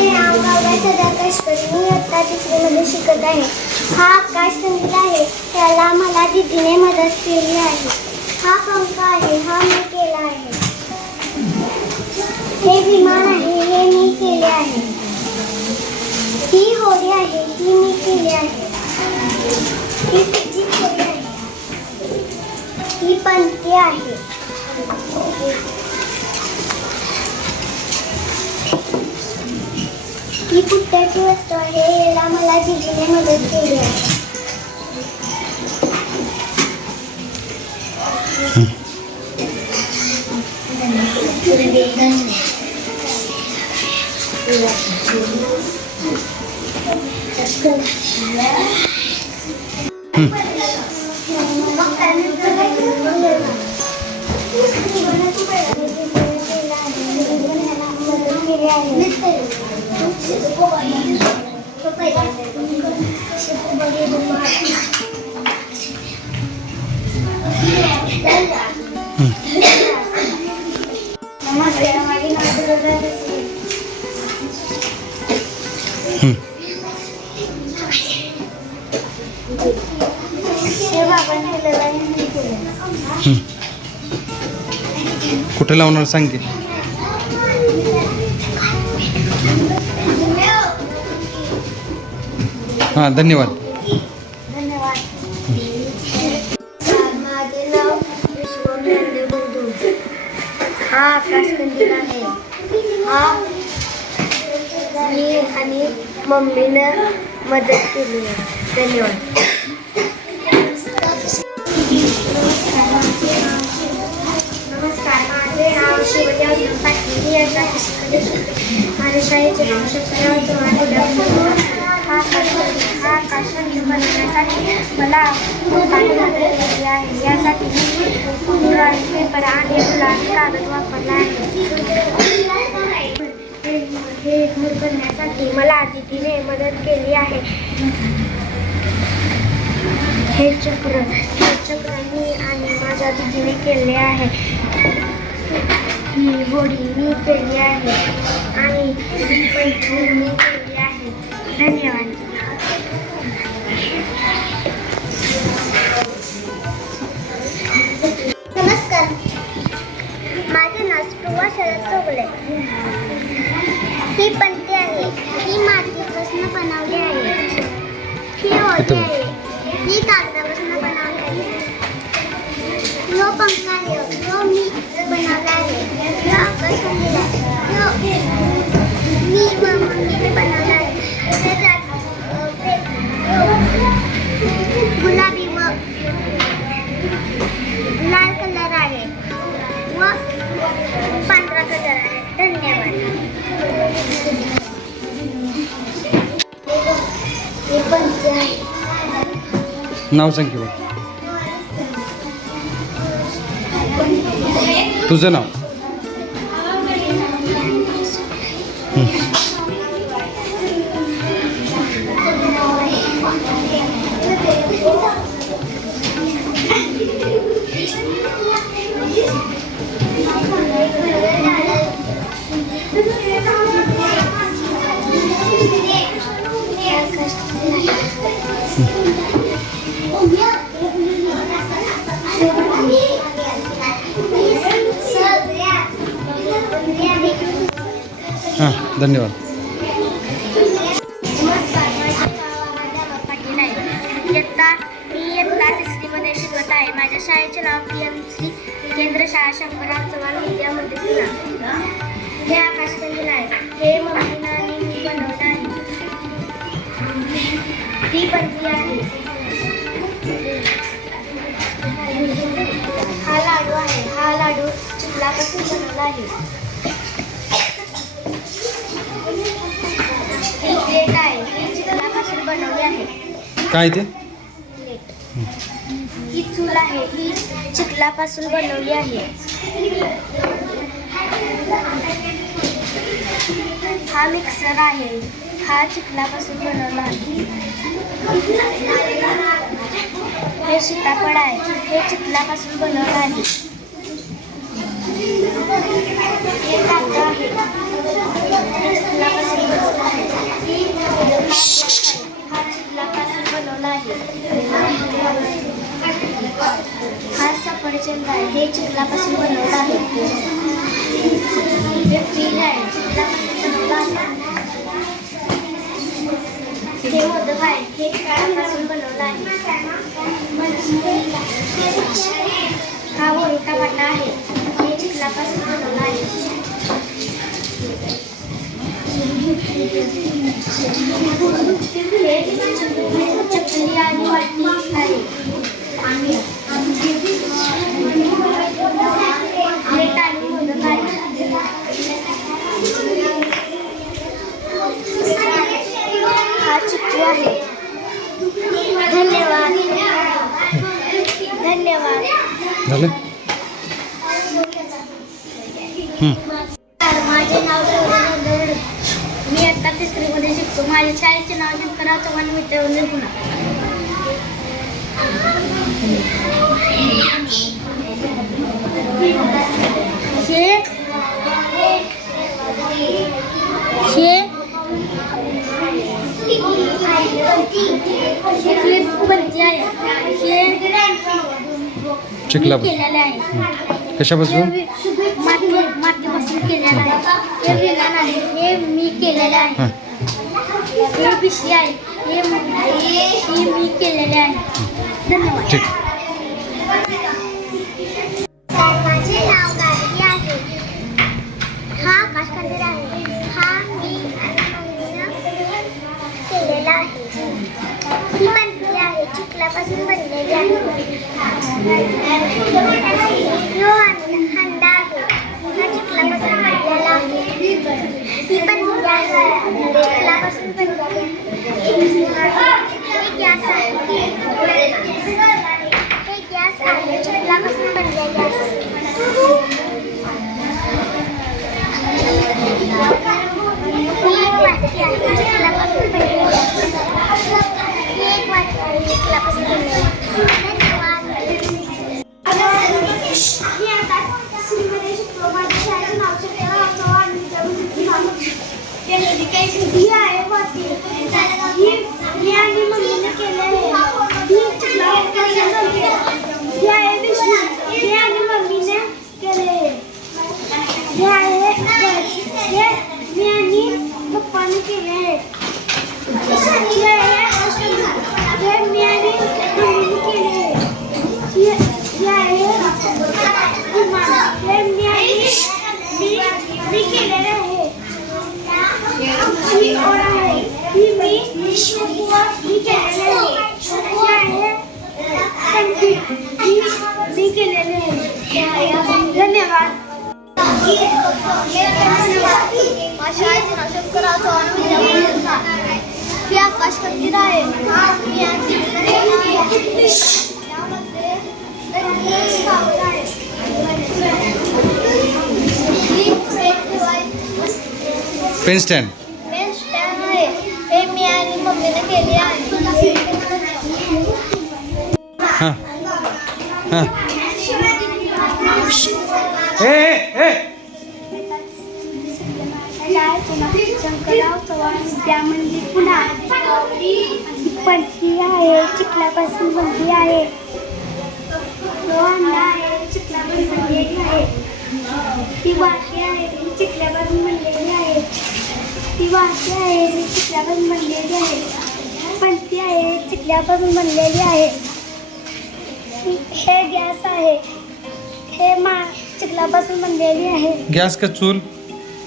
माझे नाव गौरा सदाकाशकर मी इयत्ता तिसरीमध्ये शिकत आहे हा आकाश कंदील आहे त्याला मला दिदीने मदत केली आहे हा पंख आहे हा मी केला आहे हे विमान आहे हे मी केले आहे ही होडी आहे ही मी केली आहे ही तुझी होडी आहे ही पंथी आहे. ही पुट्ट्याची वस्तू आहे याला मला दिदीने मदत केली आहे Hmm. कुठे लावणार सांग की? हां धन्यवाद. धन्यवाद आहे हा मी आणि मम्मीनं मदत केली आहे. धन्यवाद. नमस्कार माझे नाव शिवजी पाटील. मी माझ्या शाळेचे नाव हा हा काश्मीर बनवण्यासाठी मला खूप आहे. यासाठी मी पेपर आणि गुलाबी कागद वापरला आहे. करण्यासाठी मला दिदीने मदत केली आहे. हे चक्र हे चक्र मी आणि माझ्या दिदीने केले आहे. ही होडी मी केली आहे आणि ही पैठणी मी केली आहे. धन्यवाद. नमस्कार. माझे नाव स्पृहा शरद चोगले. ही पण मातीपासून बनवली आहे ही होडी आहे ही कागदापासून बनवली आहे यो पंख आहे यो मी बनवला आहे यो आकाश कंदील आहे नाव सांग किंवा तुझं नाव? धन्यवाद. नमस्कार माझे नाव आराध्या पाटील आहे इयत्ता मी इयत्ता तिसरीमध्ये शिकत आहे. माझ्या शाळेचे नाव पी एम श्री केंद्र शाळा शंभरराव चव्हाण विद्या मंदिर हे आकाश आहे. हे मम्मीनं आणि मी बनवलं आहे. ती पंथी आहे. हा लाडू आहे. हा लाडू चिखलापासून बनवला आहे ही प्लेट आहे ही चिखलापासून बनवली आहे काय ते? ही चूल आहे. ही चिखलापासून बनवली आहे. हा मिक्सर आहे. हा चिखलापासून बनवला आहे. हे सीताफळ आहे. हे चिखलापासून बनवलं आहे. हे कागद आहे. हे चिखलापासून बनवलं आहे. बनवला आहे. हा सफरचंद आहे. हे चिखलापासून बनवलं आहे. हे फील आहे. चिखलापासून बनवलं आहे. हे मोदक आहे. हे काळापासून बनवलं आहे. हा वरुटा वाटा आहे. हे चिखलापासून चकली आणि वाटी आहे प्लेट आणि मोदक आहे हा चिक्कू आहे धन्यवाद। धन्यवाद झालं? हं. माझे नाव गौरव नंदवड मी आता तिसरीमध्ये शिकतो. माझ्या शाळेचे नाव शंकरराव चव्हाण विद्यावंदन पुन्हा. आहे? हे चिखला केलेलं आहे. कशापासून? हे। मी केलेलं आहे हे। पिशवी आहे हे। हे। मी केलेले आहे धन्यवाद। ठीक। माझे नाव गार्गी आहे हा। आकाश कंदील आहे हा। मी केलेला आहे ही बनली आहे चिखलापासून बनलेली आहे ही बनली ही आहे ही आकाश कंदील आहे पेन स्टँड पेन स्टँड आहे हे मी आणि मम्मीने केली आहे. शंकरराव चव्हाण विद्या मंदिर पुन्हा पणती आहे चिखलापासून बनली आहे. आहे चिखलापासून बनलेली आहे. ती वाटी आहे ती चिखल्यापासून बनलेली आहे. ती वाटी आहे ती चिखल्यापासून बनलेली आहे पणती आहे चिखल्यापासून बनलेली आहे. हे गॅस आहे. हे मा चिखलापासून बनलेली आहे. गॅस का चूल?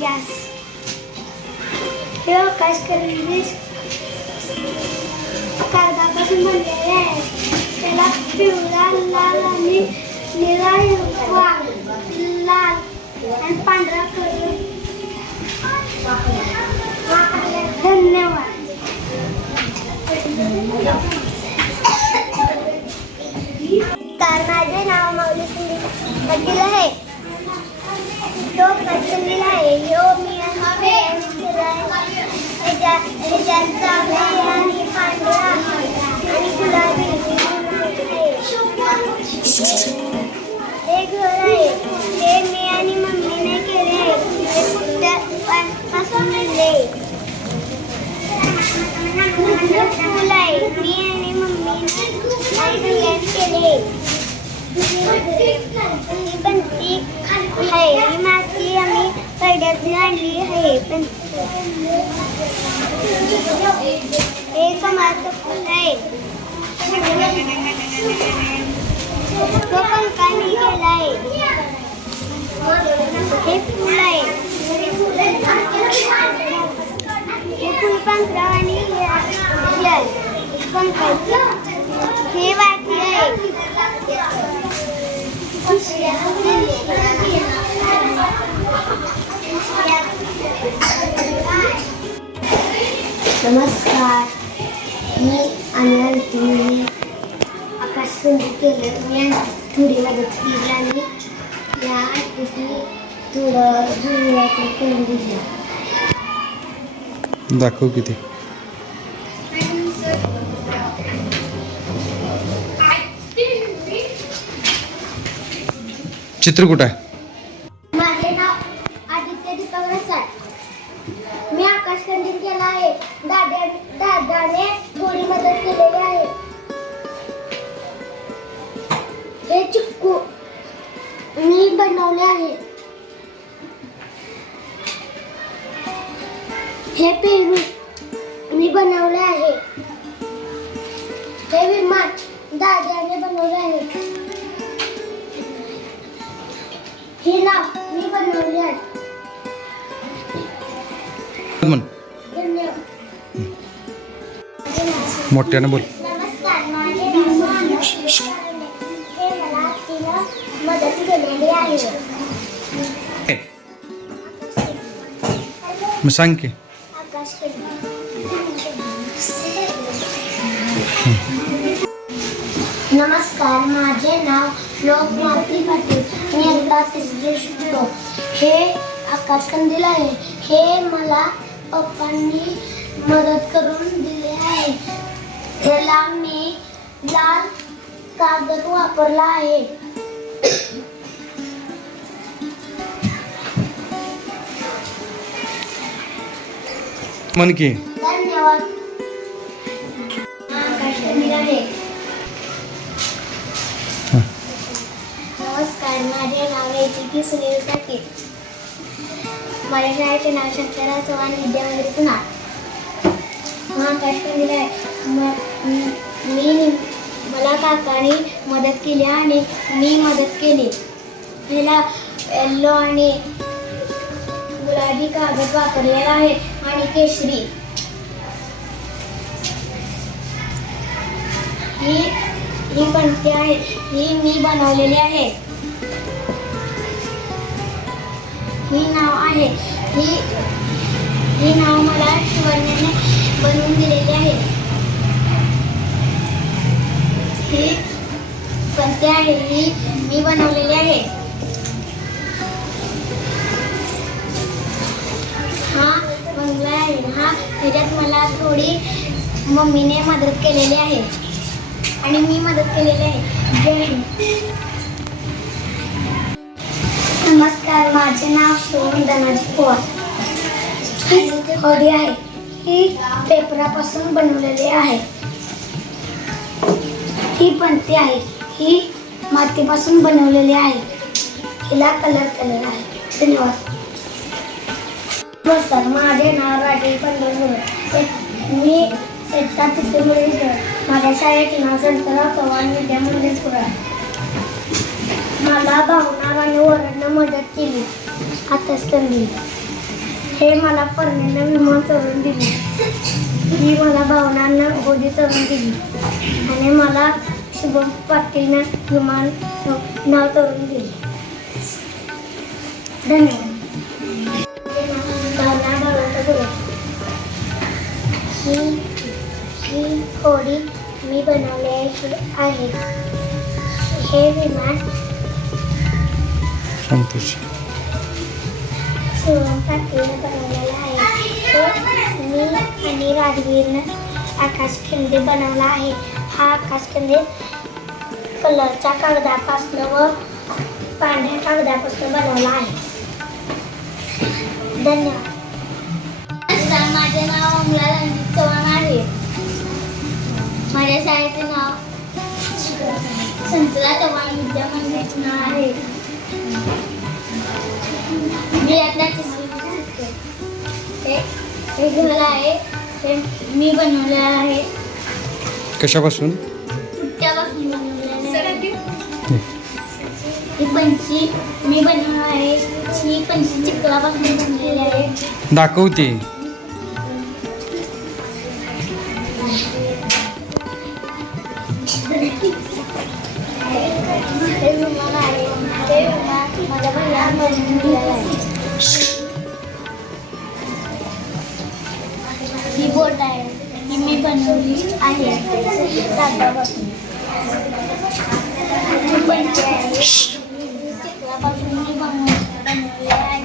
गॅस. हे आकाश कंदील कागदापासून बनलेले आहे त्याला पिवळा लाल आणि निळा हिरवा लाल आणि पांढरा कलर धन्यवाद तर माझे नाव माऊली सिंधी पाटील आहे तो पसंदीला आहे ह्यो मी आणि बिर्याणी केलाय ह्याच्या ह्याच्यात जांभळा आणि पांढरा आणि गुलाबी हे घर आहे. हे मी आणि पासून बनले हे फुल आहे? मी आणि मम्मीने केले. ही बनती आहे. ही माती आम्ही पडत आणली आहे. पण हे कमाचं फूल आहे तो पंखाने गेला आहे हे फूल आहे हे फुल आहे हे वाटी आहे नमस्कार. मी आनंद मी आकाशकुंडी केलं मी थोडी मदत केली आणि या आकृती थोडं जुळवायचं करून दिलं दाखव किती. चित्र कुठं आहे? मोठ्यानं बोल. नमस्कार माझे नाव आनंद हे मला तिला मदत केलेली आहे. मग सांग की. आकाश नमस्कार माझे नाव लोकमाती पाटील. मी एकदा तिसरी शिकतो हे आकाश कंदील आहे. हे मला पप्पांनी मदत करून दिले. त्याला मी लाल कागद वापरला आहे. की. धन्यवाद. आहे. नमस्कार माझे नाव नैतिकी सुनील टाके. माझ्या शाळेचे नाव शंकरराव चव्हाण विद्यामंदिर पुन्हा महाकाश कंदील आहे. काकाने मदत केली आणि मी मदत केली. ह्याला येल्लो आणि गुलाबी कागद वापरलेला आहे. आणि केशरी. ही ही बनते आहे. ही मी बनवलेली आहे. ही नाव आहे. ही ही नाव मला शिवण्याने बनवून दिलेली आहे. ही बनते आहे ही मी बनवलेली आहे. हा बंगला आहे. हा ह्याच्यात मला थोडी मम्मीने मदत केलेली आहे. आणि मी मदत केलेली आहे. जय हिंद. नमस्कार माझे नाव सोहम धनाजी पवार. ही होडी आहे? ही पेपरापासून बनवलेली आहे. ही पणती आहे. ही मातीपासून बनवलेली आहे. हिला कलर कलर आहे. धन्यवाद. नमस्कार माझे नाव राजेश पंढरपूर. मी इयत्ता तिसरी विद्यार्थी माझ्या शाळेचे नाव संतराव चव्हाण विद्या मंदिर पुरा मला भावना आणि ओरडणं मदत केली. आताच कंदी हे मला परण्यानं विमान करून दिली. ही मला भावनांना गोदी करून दिली. आणि मला शुभम पाटीलनं विमान नाव चढून दिले. धन्यवाद. ही ही होडी मी बनवलेली आहे. हे विमान शिवम पाटीलने बनवलेलं आहे. तो मी आणि राजवीरनं आकाश खिंडी बनवला आहे. हा आकाश खिंडी कलरच्या कागदापासून व पांढऱ्या कागदापासून बनवला आहे. धन्यवाद. माझे नाव अमला रणजित चव्हाण आहे. माझ्या शाळेचे नाव संतरा चव्हाण विद्या मंदिर नाव आहे. मी आता हे हे घर आहे. हे मी बनवलेलं आहे. कशापासून? पंची मी बनवणार आहे. ही पंची चिखलापासून बनलेली आहे. दाखवते. हे बोट आहे. ही मी बनवली आहे. कागदापासून ही पंची आहे ही चिखलापासून मी बनव बनवली आहे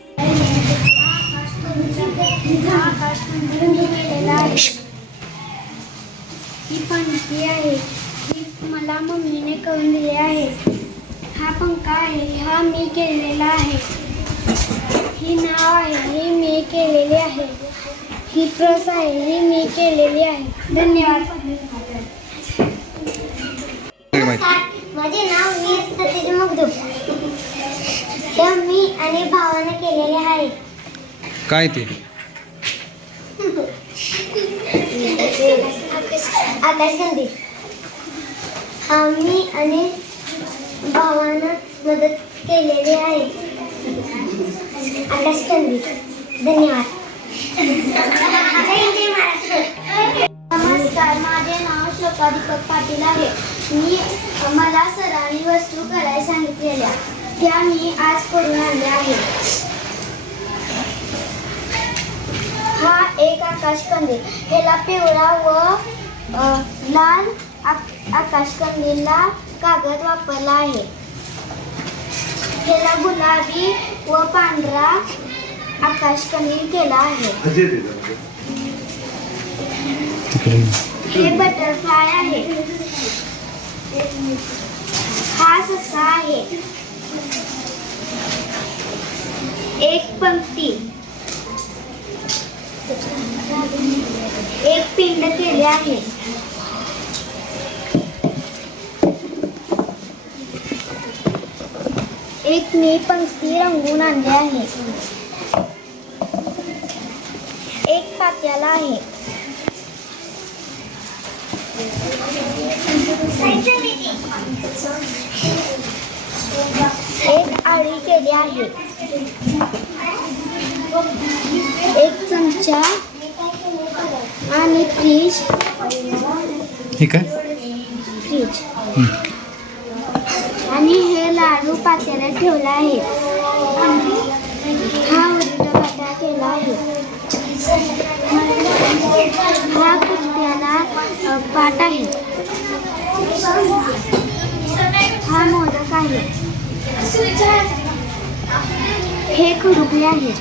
फिरायला की नाही आहे ही पंक्ती आहे ही मला मम्मीने करून दिली आहे हा पंखा आहे हा मी केलेला आहे ही नाव आहे हे मी केलेले आहे ही प्रस आहे ही मी केलेली आहे धन्यवाद माझे नाव मी सतीश मुगदूम हे मी आणि भावाने केलेले आहे. काय ते? आकाश गांधी आम्ही आणि भावानं मदत केलेली आहे. आकाश गांधी धन्यवाद नमस्कार माझे नाव श्लोका दीपक पाटील आहे. मी मला सरांनी वस्तू करायला सांगितलेल्या. त्या मी आज करून आणल्या आहेत. हा एक आकाश कंदील ह्याला पिवळा व लाल आक- आकाश कंदीलला कागद वापरला आहे. ह्याला गुलाबी व पांढरा आकाश कंदील केला आहे. हे बटरफ्लाय आहे. हा ससा आहे. एक पंक्ती. एक पिंड केले आहे. एक मी पंक्ती आहे. एक पात्याला आहे. एक एक चमचा आणि फ्रीज. ठीक आहे फ्रीज. आणि हे लाडू पात्याला ठेवला आहे. हा उलटा पाटा केला आहे. हा कुत्त्याला अ, पाट आहे. हा मोदक आहे. हे खुरुपले आहे.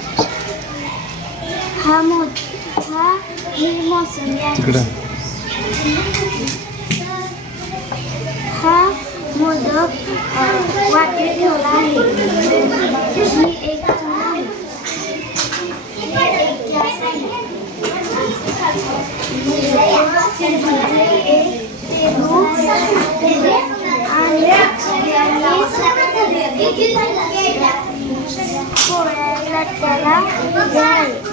हा मोद हा ही मोसंबी आहे तिकडं हा मोदक अ, ठेवला आहे मी एक आहे एक आहे एक पेरू आणि पोळ्या लटक्याला आहे.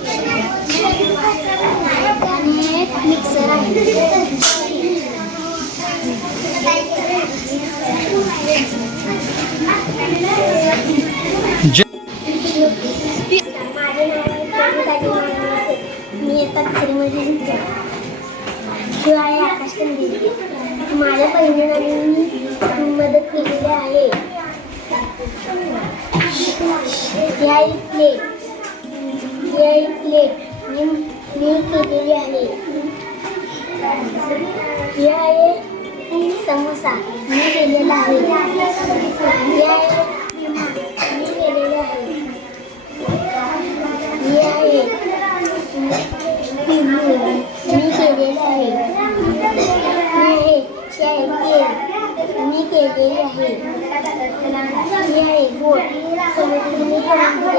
आणि मिक्सर आहे मी आता तिसरीमध्ये शिवाय आकाश माझ्या बहिणीला मदत केलेली आहे ह्या प्लेट ह्या प्लेट मी मी केलेली आहे. हे आहे समोसा. मी केलेला आहे. हे आहे मी केलेले आहे. हे आहे मी केलेले आहे. हे आहे मी केलेली आहे. हे आहे बोट मी करून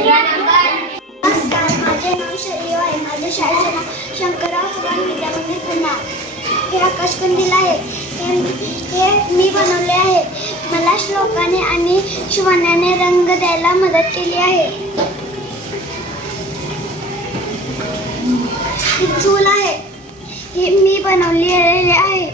नमस्कार माझे नाव शरीव आहे माझ्या शाळेचे नाव शंकरराव चव्हाण विद्यामंदिर पुन्हा हे आकाशकंदील आहे हे मी बनवले आहे मला श्लोकाने आणि शिवण्याने रंग द्यायला मदत केली आहे ही चूल आहे ही मी बनवली आहे माझ्या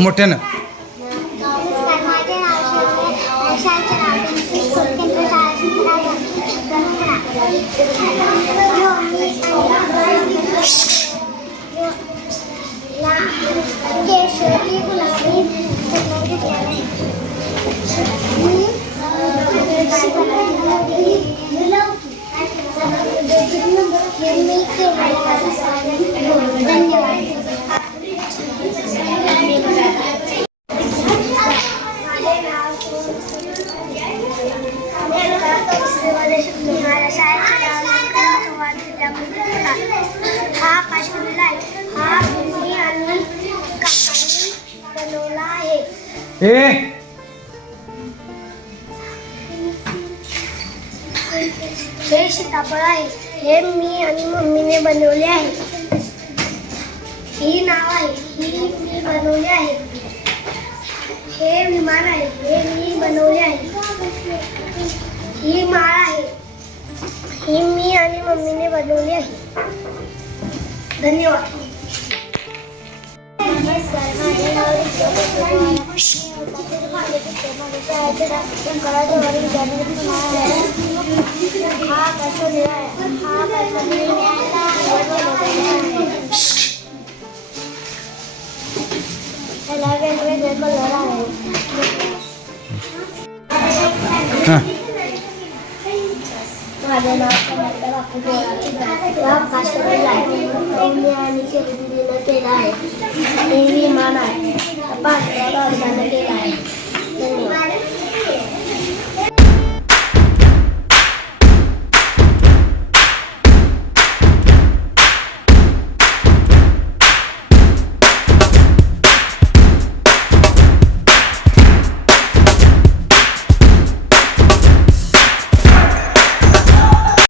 आहे मी मी केलेला धन्यवाद हा आकाशकंदील आहे. हा मी आणि काकांनी बनवला आहे. ए! हे सीताफळ आहे. हे मी आणि मम्मीने बनवले आहे. ही नाव आहे. ही मी बनवली आहे. हे विमान आहे. हे मी बनवले आहे. ही माळ आहे. ही मी आणि मम्मीने बनवली आहे. धन्यवाद. नमस्कार माझे नाव हा शेतीनं केला आहे हे